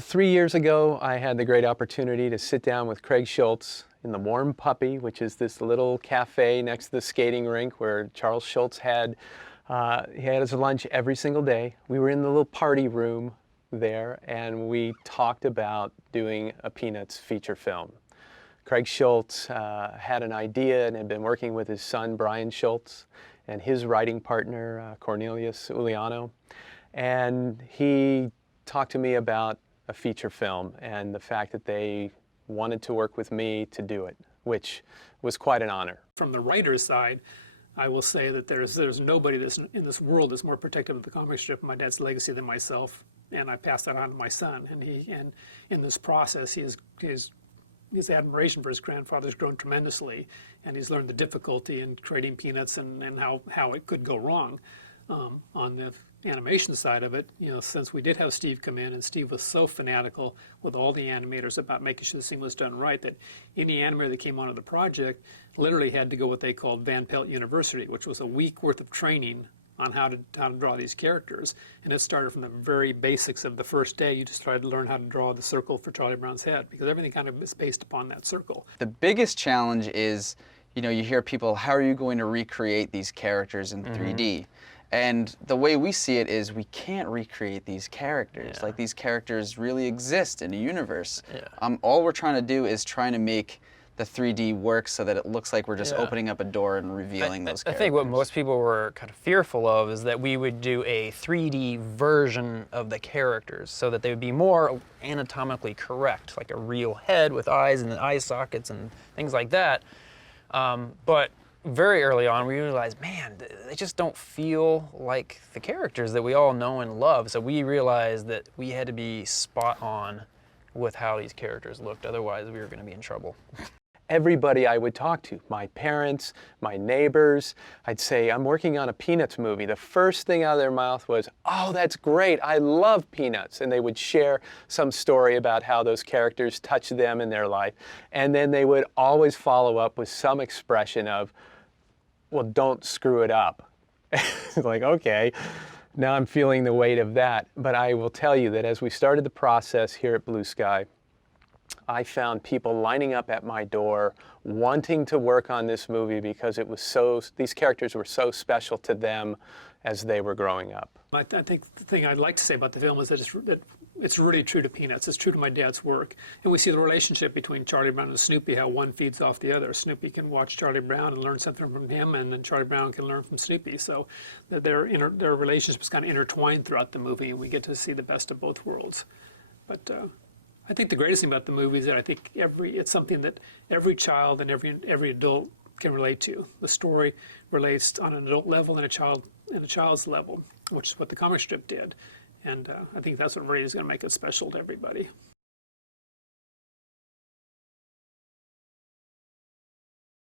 3 years ago, I had the great opportunity to sit down with Craig Schulz in the Warm Puppy, which is this little cafe next to the skating rink where Charles Schulz he had his lunch every single day. We were in the little party room there, and we talked about doing a Peanuts feature film. Craig Schulz had an idea and had been working with his son, Brian Schulz, and his writing partner, Cornelius Uliano. And he talked to me about a feature film and the fact that they wanted to work with me to do it, which was quite an honor. From the writer's side, I will say that there's nobody in this world that's more protective of the comic strip and my dad's legacy than myself, and I passed that on to my son. And in this process, his admiration for his grandfather has grown tremendously, and he's learned the difficulty in creating Peanuts and how it could go wrong. On the animation side of it, since we did have Steve come in, and Steve was so fanatical with all the animators about making sure this thing was done right, that any animator that came onto the project literally had to go what they called Van Pelt University, which was a week worth of training on how to draw these characters. And it started from the very basics of the first day. You just tried to learn how to draw the circle for Charlie Brown's head, because everything kind of is based upon that circle. The biggest challenge is, you hear people, how are you going to recreate these characters in 3D? And the way we see it is we can't recreate these characters. Yeah. Like, these characters really exist in a universe. Yeah. All we're trying to do is trying to make the 3D work so that it looks like we're just opening up a door and revealing those characters. I think what most people were kind of fearful of is that we would do a 3D version of the characters so that they would be more anatomically correct, like a real head with eyes and eye sockets and things like that. But very early on, we realized, man, they just don't feel like the characters that we all know and love. So we realized that we had to be spot on with how these characters looked. Otherwise, we were going to be in trouble. Everybody I would talk to, my parents, my neighbors, I'd say, I'm working on a Peanuts movie. The first thing out of their mouth was, oh, that's great, I love Peanuts. And they would share some story about how those characters touched them in their life. And then they would always follow up with some expression of, well, don't screw it up. Like, okay, now I'm feeling the weight of that. But I will tell you that as we started the process here at Blue Sky, I found people lining up at my door wanting to work on this movie because these characters were so special to them as they were growing up. I think the thing I'd like to say about the film is that it's really true to Peanuts. It's true to my dad's work. And we see the relationship between Charlie Brown and Snoopy, how one feeds off the other. Snoopy can watch Charlie Brown and learn something from him, and then Charlie Brown can learn from Snoopy. So their relationship is kind of intertwined throughout the movie, and we get to see the best of both worlds. But I think the greatest thing about the movie is that I think it's something that every child and every adult can relate to. The story relates on an adult level and a child's level, which is what the comic strip did. And I think that's what really is going to make it special to everybody.